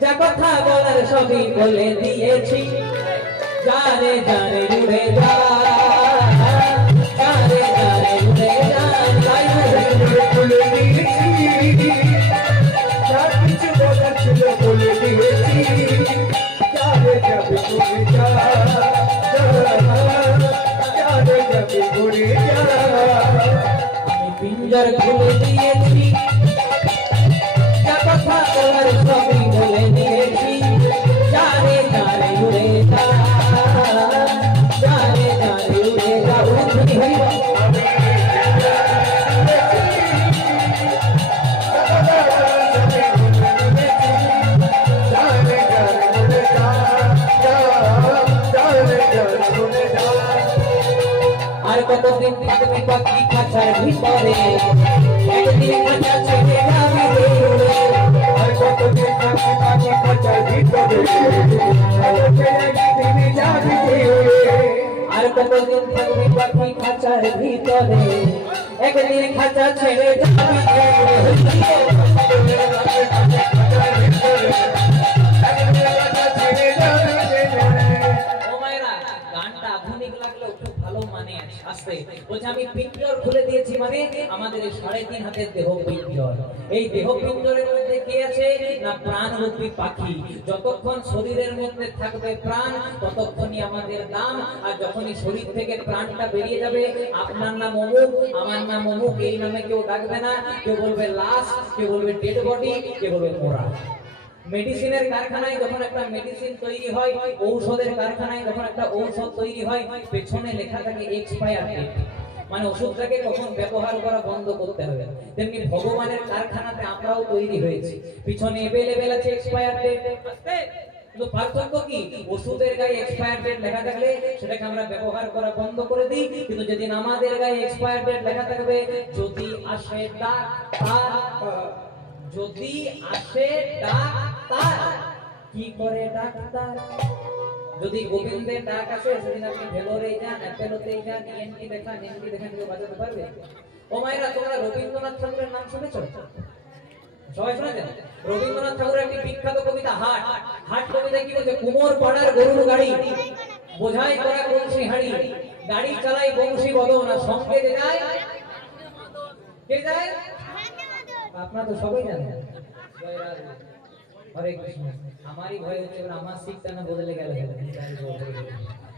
যা কথা বলার সবই বলে দিয়েছি। জানে জানে উড়ে যা। জানে জানে উড়ে যা। বলে দিয়েছি। যা কিছু বলার ছিল বলে দিয়েছি। যাবে যাবে ঘুরে যা। যাবে যাবে ঘুরে যা। আমি পিঞ্জর খুলে কতদিন থাকবে পাখি খাঁচার ভিতরে? একদিন মায়েরা, গানটা আধুনিক লাগলেও খুব ভালো মানে আসছে বলছে, আমি পিঞ্জর খুলে দিয়েছি মানে আমাদের সাড়ে তিন হাতের দেহ পিঞ্জর এই দেহ পিঞ্জরের মধ্যে কি আছে? না প্রাণ রূপী পাখি। যতক্ষণ শরীরের মধ্যে থাকবে প্রাণ, ততক্ষণই আমাদের দাম। আর যখনই শরীর থেকে প্রাণটা বেরিয়ে যাবে, আপনার নাম অমুক, আমার নাম অমুক, এই নামে কেউ ডাকবে না। কেউ বলবে লাশ, কেউ বলবে ডেড বডি কেউ বলবে মোরা। মেডিসিনের কারখানায় যখন একটা মেডিসিন তৈরি হয়, ঔষধের কারখানায় যখন একটা ঔষধ তৈরি হয়, পেছনে লেখা থাকে এক্সপায়ার ডেট মানে ওষুধটাকে কখন ব্যবহার করা বন্ধ করতে হবে। তেমনি ভগবানের কারখানাতে আমরাও তৈরি হয়েছি। পিছনে এভেলেবেল আছে এক্সপায়ার ডেট কিন্তু পার্থক্য কি? ওষুধের গায়ে এক্সপায়ার ডেট লেখা থাকলে সেটাকে আমরা ব্যবহার করা বন্ধ করে দিই। কিন্তু যেদিন আমাদের গায়ে এক্সপায়ার ডেট লেখা থাকবে, যদি আসে ডাক্তার যদি আসে ডাক্তার কি করে ডাক্তার? যদি গোবিন্দের ডাক আসে, সেদিন আপনি ভেলোরে যান অ্যাপেলোতে যান ইএনটি দেখান এনটি দেখান, কেউ বাজাতে পারবে? ও মায়েরা, তোমরা রবীন্দ্রনাথ ঠাকুরের নাম শুনেছো? সবাই শুনেছেন? রবীন্দ্রনাথ ঠাকুরের একটি বিখ্যাত কবিতা, হাট। হাট কবিতা কি বলছে? কুমোর পাড়ার গরুর গাড়ি, বোঝাই করা বংশী হাড়ি, গাড়ি চালাই বংশী বদন, আর সঙ্গে যে যায়? কে যায়? আপনারা তো সবাই জানেন। জয় রাধে। হরে কৃষ্ণ আমারই ভয় হচ্ছে এবার আমার শিখটা না বদলে গেল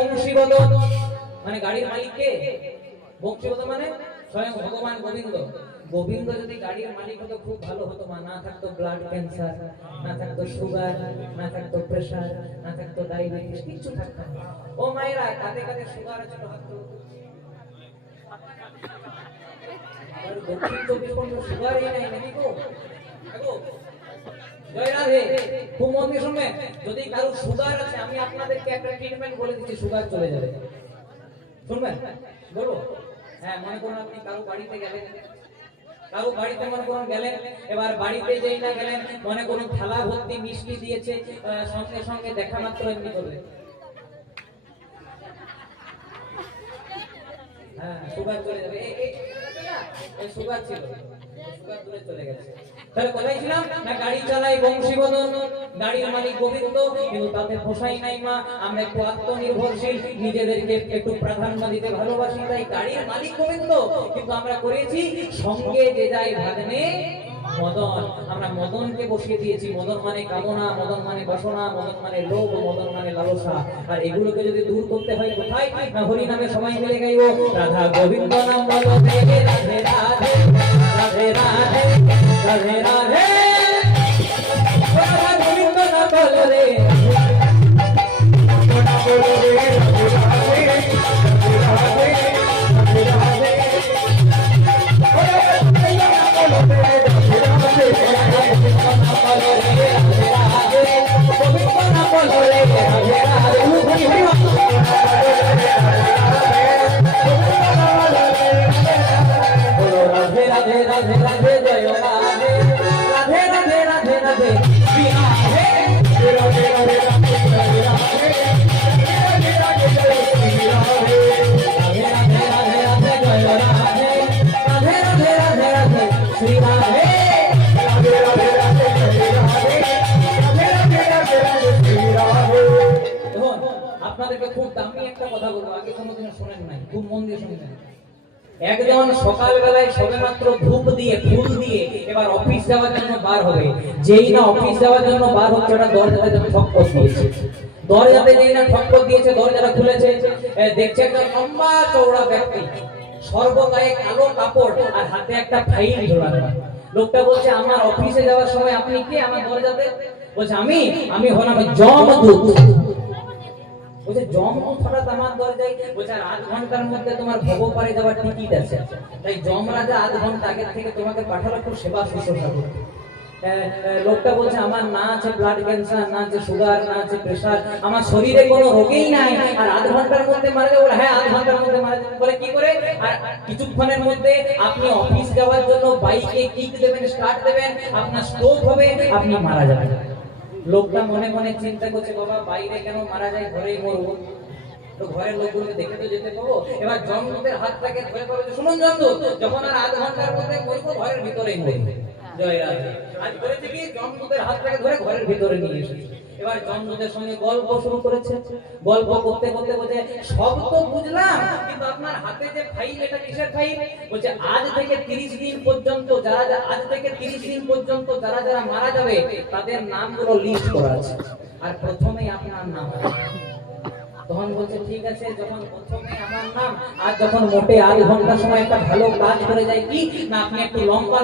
বংশীবদন মানে গাড়ির মালিক কে? বংশীবদন মানে স্বয়ং ভগবান গোবিন্দ। গোবিন্দ যদি গাড়ির মালিক হতো, খুব ভালো হতো মা। না থাকতো ব্লাড ক্যান্সার না থাকতো সুগার না থাকতো প্রেসার না থাকতো ডায়াবেটিস কিছু থাকতো ও মায়েরা, কাঁধে কাঁধে সুগার আছে তো হাত তুলো। আর দক্ষিণ চব্বিশ পরগনা সুগারই নাই নাকি গো? রাধে মন হ্যাঁ মনে মনে এবার বাড়িতে যেই না গেলেন মনে করুন থালা ভর্তি মিষ্টি দিয়েছে সঙ্গে সঙ্গে দেখা মাত্র এমনি করবে হ্যাঁ সুগার চলে যাবে সুগার ছিল তাহলে কোথায় আমরা মদনকে বসিয়ে দিয়েছি। মদন মানে কামনা, মদন মানে বাসনা, মদন মানে লোভ, মদন মানে লালসা। আর এগুলোকে যদি দূর করতে হয়, কোথায়? না হরি নামে সবাই মিলে গাইবো। রাধা গোবিন্দ নাম বলো রাধে রাধে। রাধে রাধে রাধে রাধে রাধা গোবিন্দ নাম বলো রাধে রাধে রাধে রাধে জয় রাধে রাধে রাধে রাধে রাধে বিহারে রাধে রাধে রাধে রাধে রাধে আপনাদেরকে খুব দামি একটা কথা বলব আগে কোনোদিনও শোনেন নাই খুব মন দিয়ে শুনে একজন সকালবেলায় সবেমাত্র ধূপ দিয়ে, ফুল দিয়ে এবার অফিস যাওয়ার জন্য বার হবে। যেই না অফিস যাওয়ার জন্য বার হচ্ছে ওটা দরজাটা যেন ঠক্কর দিয়েছে। দরজাতে যেই না ঠক্কর দিয়েছে, দরজাটা খুলেছে। দেখছে একটা লম্বা চৌড়া ব্যক্তি। সর্বগায়ে কালো কাপড় আর হাতে একটা ফাইল ঝোলানো লোকটা বলছে, আমার অফিসে যাওয়ার সময় আপনি কে? আমার দরজাতে? বলছে, আমি আমি হলাম জমদূত। বলছে হঠাৎ আমার দরজায় বলছে, আর আধ ঘণ্টার মধ্যে তোমার ভোগ পারে যাওয়ার টিকিট আছে। তাই জম রাজা আধ ঘণ্টা আগে থেকে তোমাকে পাঠালো, খুব সেবা শুশ্রূষা করতে। লোকটা বলছে, আমার না আছে ব্লাড ক্যান্সার না আছে সুগার না আছে প্রেসার আমার শরীরে কোনো রোগেই নাই। আর আধ ঘণ্টার মধ্যে মারা যাবে। হ্যাঁ আধ ঘণ্টার মধ্যে মারা যাবে। বলে, কি করে? আর কিছুক্ষণের মধ্যে আপনি অফিস যাওয়ার জন্য বাইকে কিক দেবেন স্টার্ট দেবেন, আপনার স্ট্রোক হবে, আপনি মারা যাবেন। লোকটা মনে মনে চিন্তা করছে বাবা বাইরে কেন মারা যায়? ঘরেই মরবো। তো ঘরের লোকগুলোকে দেখে তো যেতে পাবো এবার জমদূতের হাতটাকে ধরে পাবে শুনুন জমদূত যখন আর আধ ঘণ্টার মধ্যে মরবো ঘরের ভিতরেই মরবো। জয় রাধে। বুঝলাম, কিন্তু আপনার যারা যারা- মারা যাবে, তাদের লিস্ট আর প্রথমেই আপনার নাম তখন বলছে, ঠিক আছে, যখন প্রথমে আমার নাম, আর যখন মোটে আধ ঘণ্টা সময় একটা ভালো কাজ করে যায় কি? না, আপনি একটু লম্বা